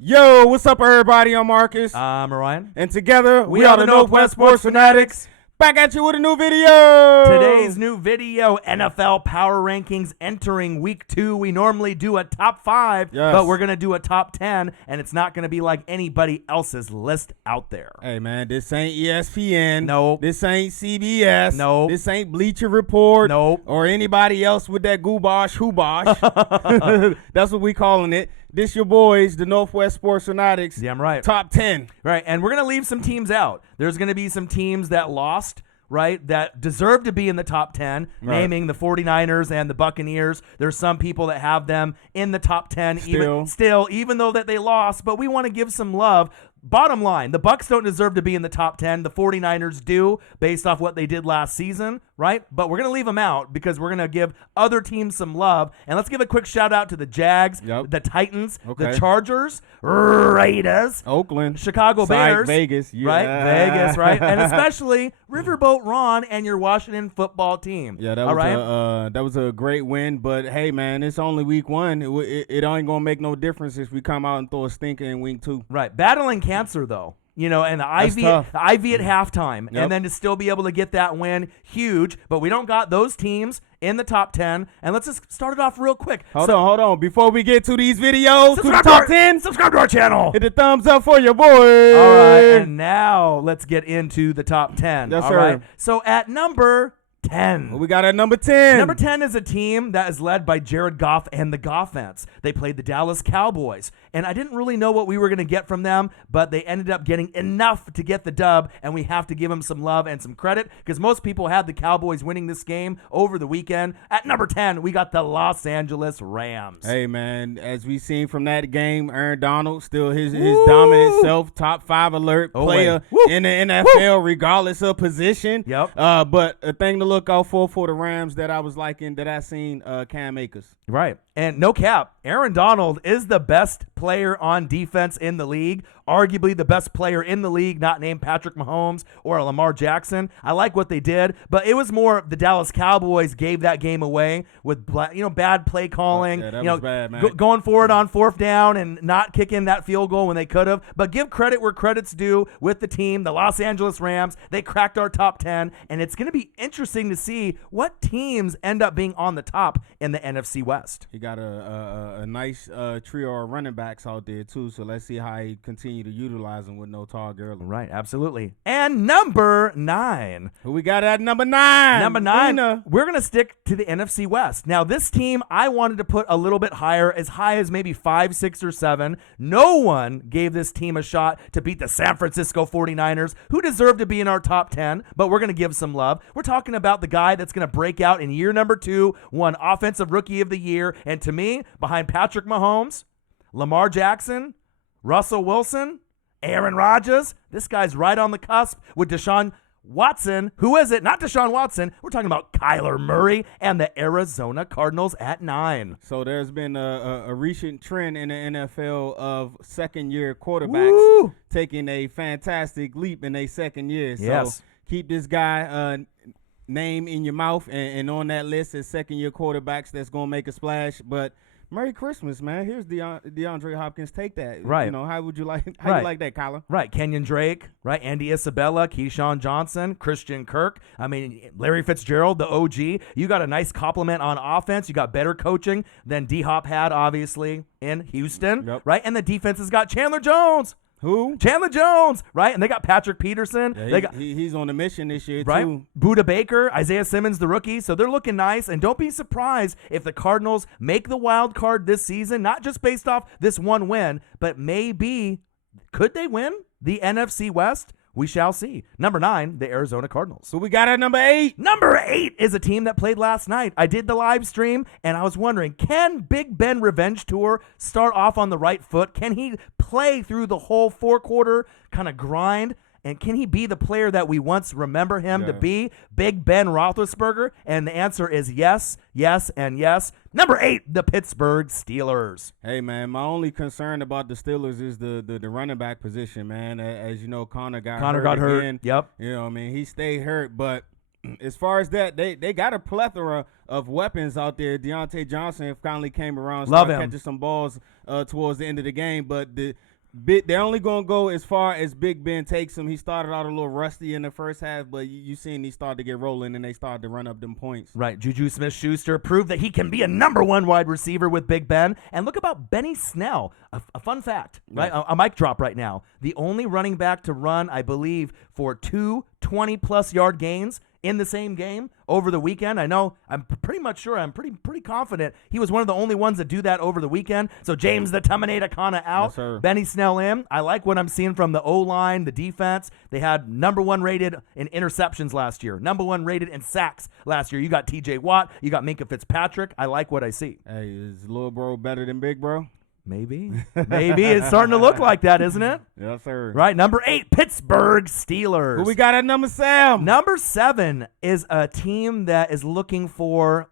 Yo, what's up, everybody? I'm Marcus. I'm Ryan. And together, we are the Northwest Sports Fanatics. Back at you with a new video. Today's new video, NFL Power Rankings entering Week 2. We normally do a top 5, but we're going to do a top 10, and it's not going to be like anybody else's list out there. Hey, man, this ain't ESPN. Nope. This ain't CBS. Nope. This ain't Bleacher Report. Nope. Or anybody else with that goobosh, hoobosh. That's what we calling it. This your boys, the Northwest Sports Fanatics. Yeah, I'm right. Top 10. Right, and we're going to leave some teams out. There's going to be some teams that lost, right, that deserve to be in the top 10, naming the 49ers and the Buccaneers. There's some people that have them in the top 10 even though that they lost, but we want to give some love. Bottom line, the Bucs don't deserve to be in the top 10. The 49ers do, based off what they did last season, right? But we're going to leave them out because we're going to give other teams some love. And let's give a quick shout-out to the Jags, the Titans, the Chargers, Raiders, Oakland, Chicago Bears. Vegas. Yeah. Right? Vegas, right? And especially Riverboat Ron and your Washington football team. Yeah, that was a great win. But, hey, man, it's only week 1. It ain't going to make no difference if we come out and throw a stinker in week 2. Right. Battling cancer, though. You know, and the IV at halftime, and then to still be able to get that win, huge. But we don't got those teams in the top 10. And let's just start it off real quick. Hold on. Before we get to these videos, to the top 10, subscribe to our channel. Hit the thumbs up for your boy. All right, and now let's get into the top 10. Yes, all sir. Right? So at number 10. We got at number 10. Number 10 is a team that is led by Jared Goff and the Goffense. They played the Dallas Cowboys, and I didn't really know what we were going to get from them, but they ended up getting enough to get the dub, and we have to give them some love and some credit because most people had the Cowboys winning this game over the weekend. At number 10, we got the Los Angeles Rams. Hey, man, as we seen from that game, Aaron Donald still his dominant self, top 5 alert player in the NFL regardless of position. Yep. But a thing to look out for the Rams that I was liking that I seen Cam Akers. Right. And no cap, Aaron Donald is the best player on defense in the league, arguably the best player in the league, not named Patrick Mahomes or Lamar Jackson. I like what they did, but it was more the Dallas Cowboys gave that game away with bad play calling, that was bad, man. Going forward on 4th down and not kicking that field goal when they could have. But give credit where credit's due with the team, the Los Angeles Rams. They cracked our top 10, and it's going to be interesting to see what teams end up being on the top in the NFC West. He got a nice trio of running backs out there, too, so let's see how he continue to utilize them with no Todd Gurley. Right, absolutely. And number 9. Who we got at number 9? Number 9, we're going to stick to the NFC West. Now, this team I wanted to put a little bit higher, as high as maybe 5, 6, or 7. No one gave this team a shot to beat the San Francisco 49ers, who deserve to be in our top 10, but we're going to give some love. We're talking about the guy that's going to break out in year number 2, won Offensive Rookie of the Year, and to me, behind Patrick Mahomes, Lamar Jackson, Russell Wilson, Aaron Rodgers, this guy's right on the cusp with Deshaun Watson. Who is it? Not Deshaun Watson. We're talking about Kyler Murray and the Arizona Cardinals at 9. So there's been a recent trend in the NFL of second-year quarterbacks taking a fantastic leap in their second year. Yes. So keep this guy name in your mouth and on that list as second-year quarterbacks that's going to make a splash. But Merry Christmas, man. Here's DeAndre Hopkins. Take that. Right. You know, how would you like you like that, Kyler? Right. Kenyon Drake, right? Andy Isabella, Keyshawn Johnson, Christian Kirk. I mean, Larry Fitzgerald, the OG. You got a nice compliment on offense. You got better coaching than D-Hop had, obviously, in Houston. Right? And the defense has got Chandler Jones. Who? Chandler Jones, right? And they got Patrick Peterson. Yeah, he's on a mission this year, right? too. Budda Baker, Isaiah Simmons, the rookie. So they're looking nice. And don't be surprised if the Cardinals make the wild card this season, not just based off this one win, but maybe could they win the NFC West? We shall see. Number 9, the Arizona Cardinals. So we got at number 8. Number 8 is a team that played last night. I did the live stream, and I was wondering, can Big Ben Revenge Tour start off on the right foot? Can he play through the whole 4-quarter kind of grind? And can he be the player that we once remember him to be, Big Ben Roethlisberger? And the answer is yes, yes, and yes. Number 8, the Pittsburgh Steelers. Hey, man, my only concern about the Steelers is the running back position, man. As you know, Connor got hurt again. Yep. You know, I mean, he stayed hurt, but as far as that, they got a plethora of weapons out there. Deontay Johnson finally came around, started catching some balls towards the end of the game, but they're only going to go as far as Big Ben takes him. He started out a little rusty in the first half, but you seen he started to get rolling, and they started to run up them points. Right. Juju Smith-Schuster proved that he can be a number one wide receiver with Big Ben. And look about Benny Snell. A fun fact, right? A mic drop right now. The only running back to run, I believe, for 2 20-plus yard gains in the same game over the weekend. I know, I'm pretty much sure, I'm pretty confident he was one of the only ones that do that over the weekend. So James the Terminator kind of out. Yes, Benny Snell in. I like what I'm seeing from the O-line, the defense. They had number 1 rated in interceptions last year, number 1 rated in sacks last year. You got TJ Watt, you got Minkah Fitzpatrick. I like what I see. Hey, is little bro better than big bro? Maybe. It's starting to look like that, isn't it? Yes, sir. Right, number 8, Pittsburgh Steelers. Who we got at number 7? Number 7 is a team that is looking for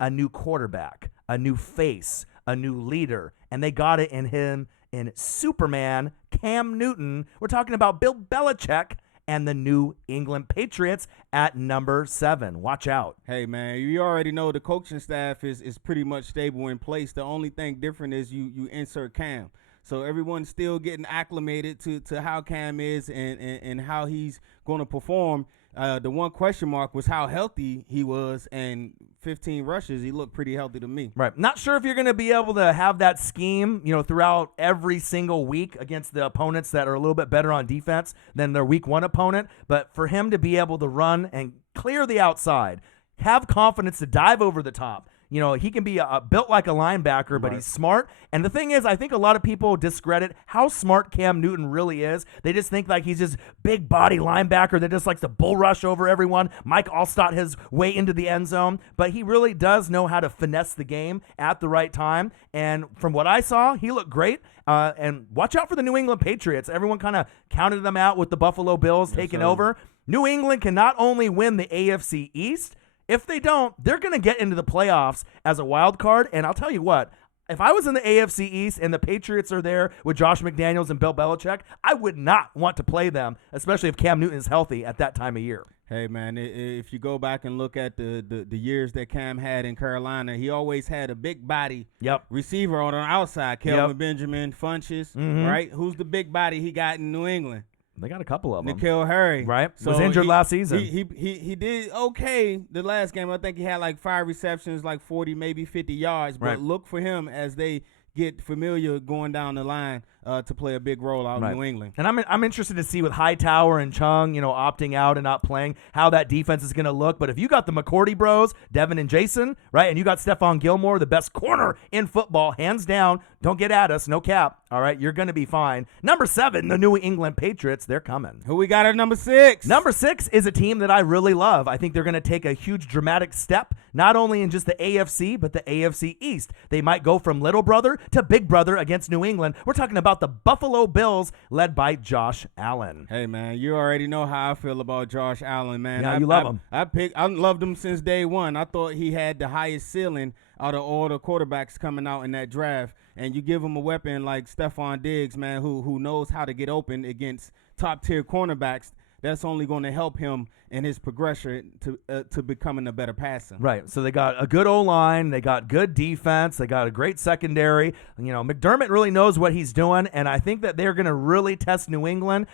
a new quarterback, a new face, a new leader, and they got it in Superman Cam Newton. We're talking about Bill Belichick and the New England Patriots at number 7. Watch out. Hey, man, you already know the coaching staff is pretty much stable in place. The only thing different is you insert Cam. So everyone's still getting acclimated to how Cam is and how he's going to perform. The one question mark was how healthy he was, and 15 rushes, he looked pretty healthy to me. Right. Not sure if you're going to be able to have that scheme, throughout every single week against the opponents that are a little bit better on defense than their week 1 opponent, but for him to be able to run and clear the outside, have confidence to dive over the top. He can be built like a linebacker, but he's smart. And the thing is, I think a lot of people discredit how smart Cam Newton really is. They just think like he's just big body linebacker that just likes to bull rush over everyone, Mike Allstott his way into the end zone. But he really does know how to finesse the game at the right time. And from what I saw, he looked great. And watch out for the New England Patriots. Everyone kind of counted them out with the Buffalo Bills taking over. New England can not only win the AFC East, if they don't, they're going to get into the playoffs as a wild card. And I'll tell you what, if I was in the AFC East and the Patriots are there with Josh McDaniels and Bill Belichick, I would not want to play them, especially if Cam Newton is healthy at that time of year. Hey, man, if you go back and look at the years that Cam had in Carolina, he always had a big body receiver on the outside. Kelvin Benjamin, Funches, right? Who's the big body he got in New England? They got a couple of them. N'Keal Harry. Right. Was injured last season. He did okay the last game. I think he had like 5 receptions, like 40, maybe 50 yards. But look for him as they get familiar going down the line to play a big role out in New England. And I'm interested to see with Hightower and Chung, opting out and not playing, how that defense is going to look. But if you got the McCourty bros, Devin and Jason, right, and you got Stephon Gilmore, the best corner in football, hands down, don't get at us, no cap, all right, you're going to be fine. Number 7, the New England Patriots, they're coming. Who we got at number 6? Number 6 is a team that I really love. I think they're going to take a huge dramatic step, not only in just the AFC, but the AFC East. They might go from little brother to big brother against New England. We're talking about the Buffalo Bills, led by Josh Allen. Hey, man, you already know how I feel about Josh Allen, man. Yeah, you love him. I loved him since day one. I thought he had the highest ceiling out of all the quarterbacks coming out in that draft. And you give him a weapon like Stephon Diggs, man, who knows how to get open against top-tier cornerbacks. That's only going to help him in his progression to becoming a better passer. Right. So they got a good O-line. They got good defense. They got a great secondary. McDermott really knows what he's doing, and I think that they're going to really test New England,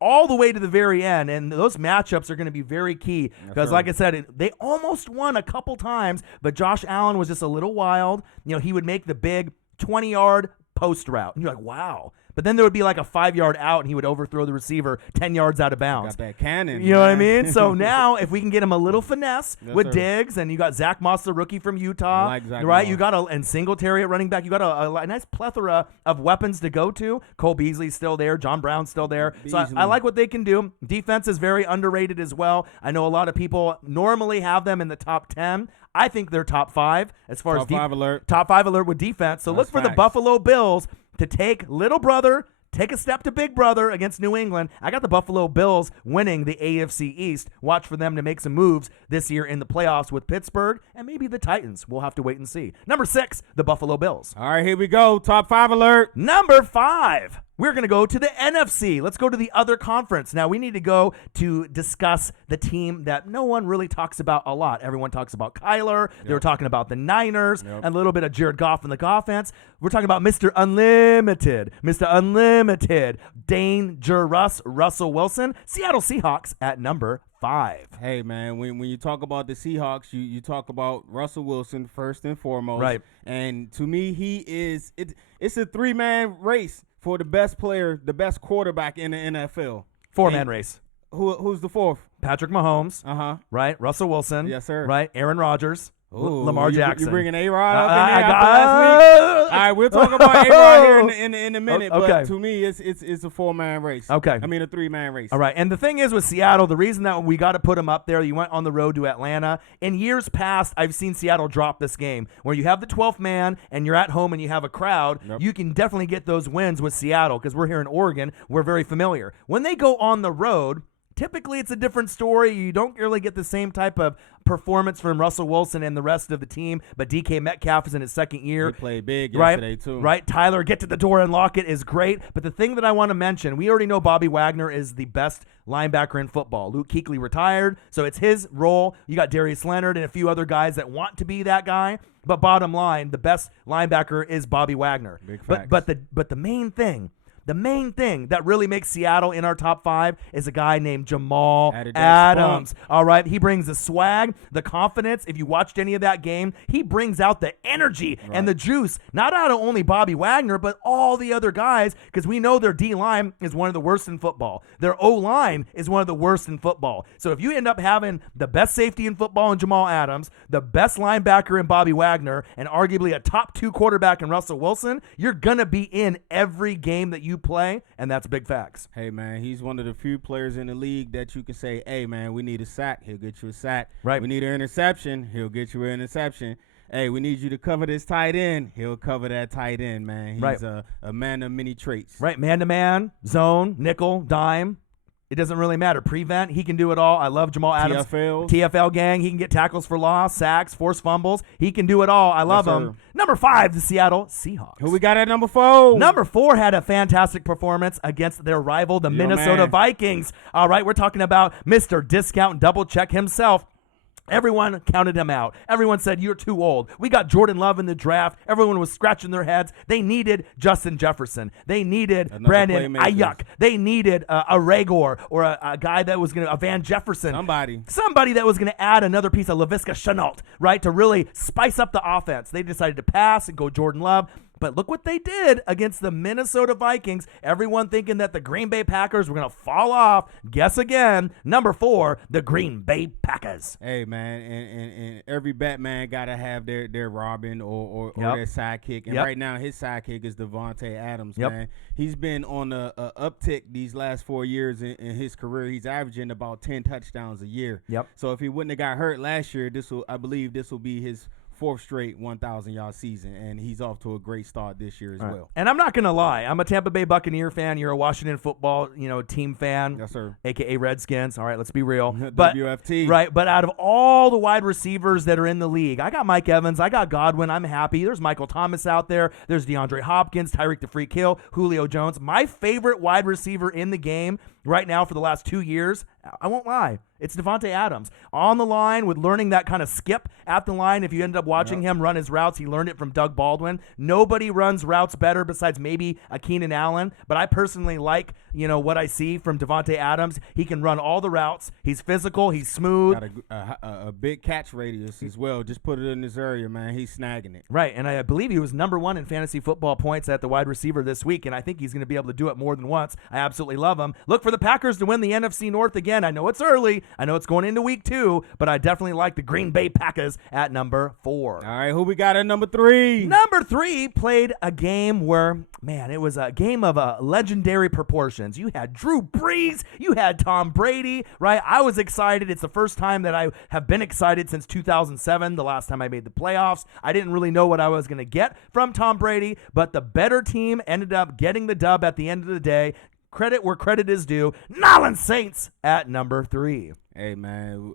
all the way to the very end. And those matchups are going to be very key because, like I said, they almost won a couple times, but Josh Allen was just a little wild. He would make the big 20-yard post route. And you're like, wow. But then there would be like a 5-yard out, and he would overthrow the receiver 10 yards out of bounds. Got that cannon. You know what I mean? So now, if we can get him a little finesse with Diggs, and you got Zach Moss, the rookie from Utah, like Zach right? Moss. You got and Singletary at running back. You got a nice plethora of weapons to go to. Cole Beasley's still there. John Brown's still there. So I like what they can do. Defense is very underrated as well. I know a lot of people normally have them in the top 10. I think they're top 5 as far as top 5 alert. Top 5 alert with defense. So look for the Buffalo Bills to take little brother, take a step to big brother against New England. I got the Buffalo Bills winning the AFC East. Watch for them to make some moves this year in the playoffs with Pittsburgh and maybe the Titans. We'll have to wait and see. Number 6, the Buffalo Bills. All right, here we go. Top 5 alert. Number 5, We're going to go to the NFC. Let's go to the other conference. Now, we need to go to discuss the team that no one really talks about a lot. Everyone talks about Kyler. They were talking about the Niners, a little bit of Jared Goff in the offense. We're talking about Mr. Unlimited, Dangerous Russell Wilson, Seattle Seahawks at number 5. Hey, man, when you talk about the Seahawks, you talk about Russell Wilson first and foremost. Right. And to me, it's a 3-man race for the best player, the best quarterback in the NFL. 4-man race. Who's the fourth? Patrick Mahomes. Right. Russell Wilson. Yes, sir. Right. Aaron Rodgers. Ooh, Lamar Jackson. You bringing A-Rod up in there after last week? All right, we'll talk about A-Rod here in a minute. Okay. But to me, it's a 4-man race. Okay. I mean, a 3-man race. All right. And the thing is with Seattle, the reason that we got to put him up there, you went on the road to Atlanta. In years past, I've seen Seattle drop this game where you have the 12th man and you're at home and you have a crowd. Yep. You can definitely get those wins with Seattle because we're here in Oregon. We're very familiar. When they go on the road, typically it's a different story. You don't really get the same type of performance from Russell Wilson and the rest of the team, but DK Metcalf is in his second year. He played big yesterday, too. Right. Tyler, get to the door and lock it is great. But the thing that I want to mention, we already know Bobby Wagner is the best linebacker in football. Luke Kuechly retired, so it's his role. You got Darius Leonard and a few other guys that want to be that guy. But bottom line, the best linebacker is Bobby Wagner. Big facts. But the main thing that really makes Seattle in our top 5 is a guy named Jamal Adams. All right. He brings the swag, the confidence. If you watched any of that game, he brings out the energy and the juice, not out of only Bobby Wagner, but all the other guys, because we know their D-line is one of the worst in football. Their O-line is one of the worst in football. So if you end up having the best safety in football in Jamal Adams, the best linebacker in Bobby Wagner, and arguably a top 2 quarterback in Russell Wilson, you're going to be in every game that you play, and that's big facts. Hey, man, he's one of the few players in the league that you can say, hey, man, we need a sack. He'll get you a sack. Right. We need an interception. He'll get you an interception. Hey, we need you to cover this tight end. He'll cover that tight end, man. He's a man of many traits. Right, man-to-man, zone, nickel, dime. It doesn't really matter. Prevent, he can do it all. I love Jamal Adams. TFL gang, he can get tackles for loss, sacks, forced fumbles. He can do it all. I love him. Number 5, the Seattle Seahawks. Who we got at number 4? Number 4 had a fantastic performance against their rival, the Minnesota Vikings. All right, we're talking about Mr. Discount Double Check himself. Everyone counted him out. Everyone said, you're too old. We got Jordan Love in the draft. Everyone was scratching their heads. They needed Justin Jefferson. They needed Brandon Ayuk. They needed a Rager or a guy that was going to, a Van Jefferson. Somebody that was going to add another piece of Laviska Shenault, right, to really spice up the offense. They decided to pass and go Jordan Love. But look what they did against the Minnesota Vikings. Everyone thinking that the Green Bay Packers were going to fall off. Guess again. Number 4, the Green Bay Packers. Hey, man, and every Batman got to have their Robin or their sidekick. And right now, his sidekick is Devontae Adams, man. He's been on a uptick these last 4 years in his career. He's averaging about 10 touchdowns a year. So if he wouldn't have got hurt last year, I believe this will be his 4th straight 1,000-yard season, and he's off to a great start this year as well. And I'm not going to lie. I'm a Tampa Bay Buccaneer fan. You're a Washington football, team fan. Yes, sir. AKA Redskins. All right, let's be real. WFT. Right, but out of all the wide receivers that are in the league, I got Mike Evans. I got Godwin. I'm happy. There's Michael Thomas out there. There's DeAndre Hopkins, Tyreek the Freak Hill, Julio Jones. My favorite wide receiver in the game right now for the last 2 years, I won't lie, it's Devontae Adams. On the line with learning that kind of skip at the line. If you end up watching him run his routes, he learned it from Doug Baldwin. Nobody runs routes better besides maybe a Keenan Allen. But I personally like, what I see from Devontae Adams. He can run all the routes. He's physical. He's smooth. Got a big catch radius as well. Just put it in this area, man. He's snagging it. Right, and I believe he was number 1 in fantasy football points at the wide receiver this week, and I think he's going to be able to do it more than once. I absolutely love him. Look for the Packers to win the NFC North again. I know it's early. I know it's going into week 2, but I definitely like the Green Bay Packers at number 4. All right, who we got at number 3? Number 3 played a game where, man, it was a game of legendary proportions. You had Drew Brees. You had Tom Brady, right? I was excited. It's the first time that I have been excited since 2007, the last time I made the playoffs. I didn't really know what I was going to get from Tom Brady, but the better team ended up getting the dub at the end of the day. Credit where credit is due. Nolans Saints at number 3. Hey, man.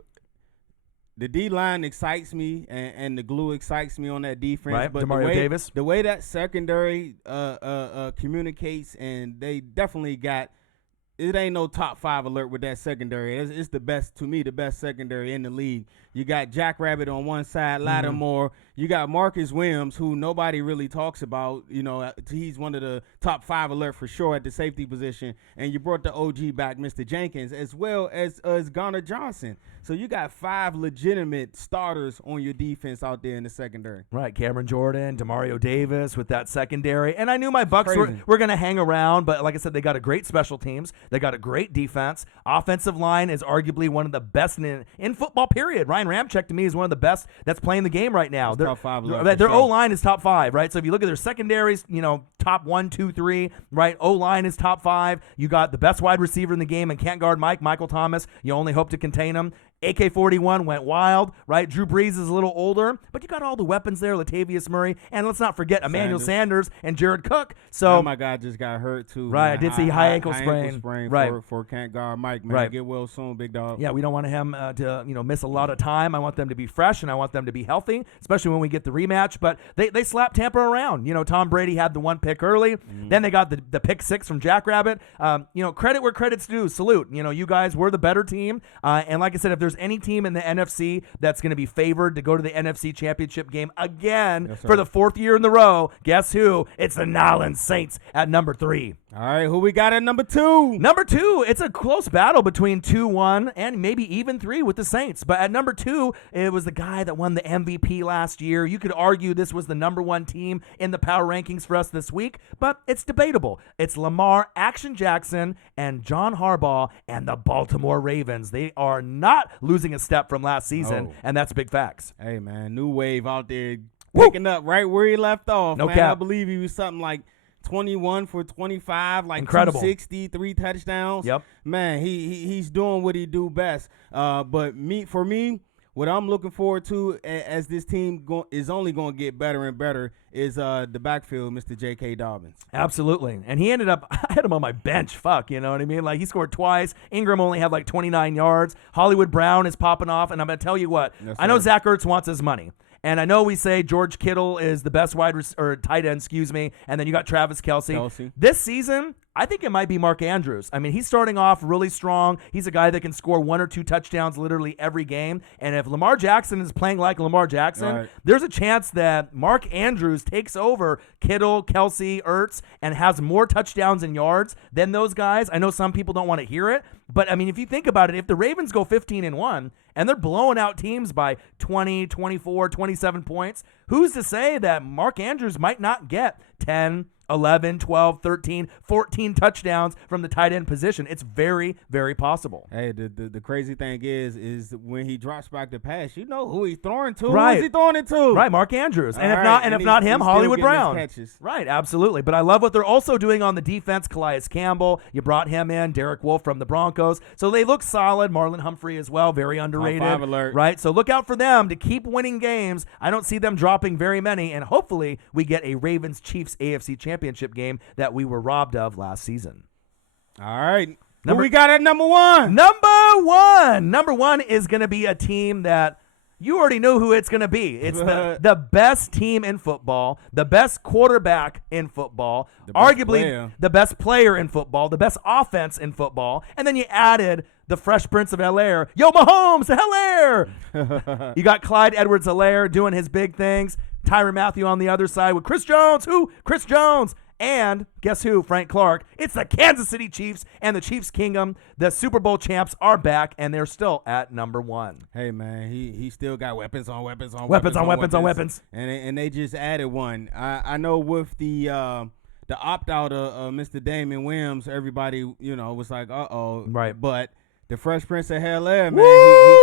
The D-line excites me, and the glue excites me on that defense. Right, but Demario Davis. The way that secondary communicates, and they definitely got – it ain't no top 5 alert with that secondary. It's the best, to me, the best secondary in the league. You got Jackrabbit on one side, Lattimore. You got Marcus Williams, who nobody really talks about. You know, he's one of the top 5 alert for sure at the safety position. And you brought the OG back, Mr. Jenkins, as well as Garner Johnson. So you got 5 legitimate starters on your defense out there in the secondary. Right, Cameron Jordan, Demario Davis with that secondary. And I knew my Bucks were going to hang around, but like I said, they got a great special teams. They got a great defense. Offensive line is arguably one of the best in football, period. Ryan Ramczyk, to me, is one of the best that's playing the game right now. Top 5. Their O-line is top 5, right? So if you look at their secondaries, you know, top 1, 2, 3, right? O-line is top 5. You got the best wide receiver in the game and can't guard Michael Thomas. You only hope to contain him. AK-41 went wild, right? Drew Brees is a little older, but you got all the weapons there, Latavius Murray, and let's not forget Emmanuel Sanders and Jared Cook. So my guy just got hurt too. Right, I did see high ankle sprain. Right. For can't guard Mike, man. Right. Get well soon, big dog. Yeah, we don't want him to miss a lot of time. I want them to be fresh, and I want them to be healthy, especially when we get the rematch. But they slapped Tampa around. You know, Tom Brady had the 1 pick early. Then they got the pick 6 from Jackrabbit. Credit where credit's due. Salute. You know, you guys were the better team. And like I said, if there's any team in the NFC that's going to be favored to go to the NFC Championship game again for the 4th year in a row, guess who? It's the Nolans Saints at number 3. All right, who we got at number 2? Number 2, it's a close battle between 2-1 and maybe even 3 with the Saints. But at number 2, it was the guy that won the MVP last year. You could argue this was the number 1 team in the power rankings for us this week, but it's debatable. It's Lamar Action Jackson and John Harbaugh and the Baltimore Ravens. They are not losing a step from last season, and that's big facts. Hey, man, new wave out there picking up right where he left off. No man. cap. I believe he was something like 21 for 25, like incredible. 260, 3 touchdowns. Yep. Man, he's doing what he do best. But for me, what I'm looking forward to as this team is only going to get better and better is the backfield, Mr. J.K. Dobbins. Absolutely. And he ended up, I had him on my bench. Fuck, you know what I mean? Like, he scored twice. Ingram only had like 29 yards. Hollywood Brown is popping off. And I'm going to tell you what, yes, I know Zach Ertz wants his money. And I know we say George Kittle is the best tight end, and then you got Travis Kelce. This season, I think it might be Mark Andrews. I mean, he's starting off really strong. He's a guy that can score 1 or 2 touchdowns literally every game. And if Lamar Jackson is playing like Lamar Jackson, there's a chance that Mark Andrews takes over Kittle, Kelce, Ertz, and has more touchdowns and yards than those guys. I know some people don't want to hear it, but I mean, if you think about it, if the Ravens go 15-1 and they're blowing out teams by 20, 24, 27 points, who's to say that Mark Andrews might not get 10, 11, 12, 13, 14 touchdowns from the tight end position? It's very, very possible. Hey, the crazy thing is when he drops back the pass, you know who he's throwing to. Right. Who's he throwing it to? Right, Mark Andrews. And if he's not him, still Hollywood getting his Brown. catches. Right, absolutely. But I love what they're also doing on the defense. Calais Campbell, you brought him in. Derek Wolfe from the Broncos. So they look solid. Marlon Humphrey as well, very underrated. Top 5 alert. Right, so look out for them to keep winning games. I don't see them dropping very many, and hopefully we get a Ravens-Chiefs AFC Championship game that we were robbed of last season. All right. Who we got at number 1? Number one is going to be a team that you already know who it's going to be. It's the best team in football, the best quarterback in football, arguably the best player in football, the best offense in football, and then you added the Fresh Prince of Bel-Air. Yo, Mahomes, Hilaire! You got Clyde Edwards-Hilaire doing his big things. Tyrann Mathieu on the other side with Chris Jones. Who? Chris Jones. And guess who? Frank Clark. It's the Kansas City Chiefs and the Chiefs Kingdom. The Super Bowl champs are back, and they're still at number 1. Hey, man, he still got weapons on weapons. And they just added one. I know with the opt-out of Mr. Damon Williams, everybody, was like, uh-oh. Right. But the Fresh Prince of Bel-Air, man,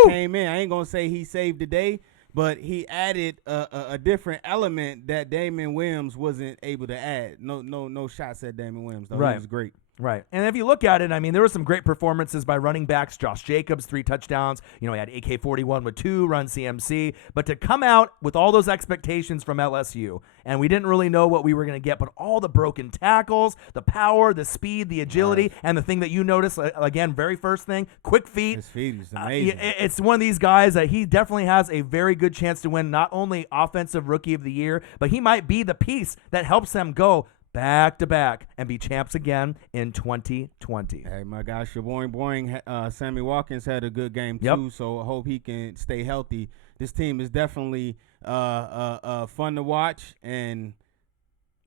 he came in. I ain't going to say he saved the day, but he added a different element that Damon Williams wasn't able to add. No shots at Damon Williams, though. Right. He was great. Right. And if you look at it, I mean, there were some great performances by running backs. Josh Jacobs, 3 touchdowns. He had AK-41 with 2, run CMC. But to come out with all those expectations from LSU, and we didn't really know what we were going to get, but all the broken tackles, the power, the speed, the agility, and the thing that you notice, again, very first thing, quick feet. His feet is amazing. It's one of these guys that he definitely has a very good chance to win not only Offensive Rookie of the Year, but he might be the piece that helps them go back to back and be champs again in 2020. Hey, my gosh, your boing. Sammy Watkins had a good game too, so I hope he can stay healthy. This team is definitely fun to watch, and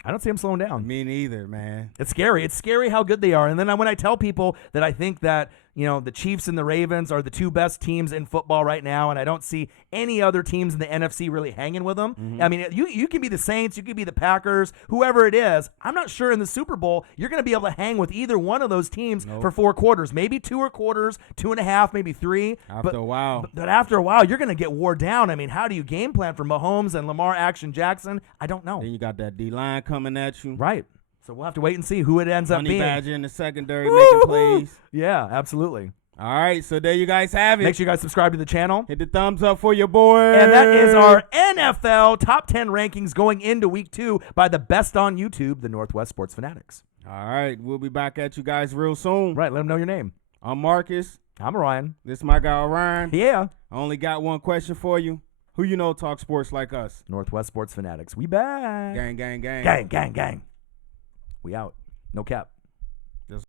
I don't see him slowing down. Me neither, man. It's scary. It's scary how good they are. And then when I tell people that I think that, the Chiefs and the Ravens are the 2 best teams in football right now, and I don't see any other teams in the NFC really hanging with them. Mm-hmm. I mean, you can be the Saints, you can be the Packers, whoever it is. I'm not sure in the Super Bowl you're going to be able to hang with either one of those teams for 4 quarters. Maybe 2 quarters, 2.5, maybe 3. After a while. But after a while, you're going to get wore down. I mean, how do you game plan for Mahomes and Lamar Action Jackson? I don't know. Then you got that D-line coming at you. Right. So we'll have to wait and see who it ends up being. Badger in the secondary making plays. Yeah, absolutely. All right, so there you guys have it. Make sure you guys subscribe to the channel. Hit the thumbs up for your boy. And that is our NFL Top 10 rankings going into Week 2 by the best on YouTube, the Northwest Sports Fanatics. All right, we'll be back at you guys real soon. Right, let them know your name. I'm Marcus. I'm Orion. This is my guy, Orion. Yeah. I only got one question for you. Who you know talk sports like us? Northwest Sports Fanatics. We back. Gang, gang, gang. Gang, gang, gang. We out. No cap.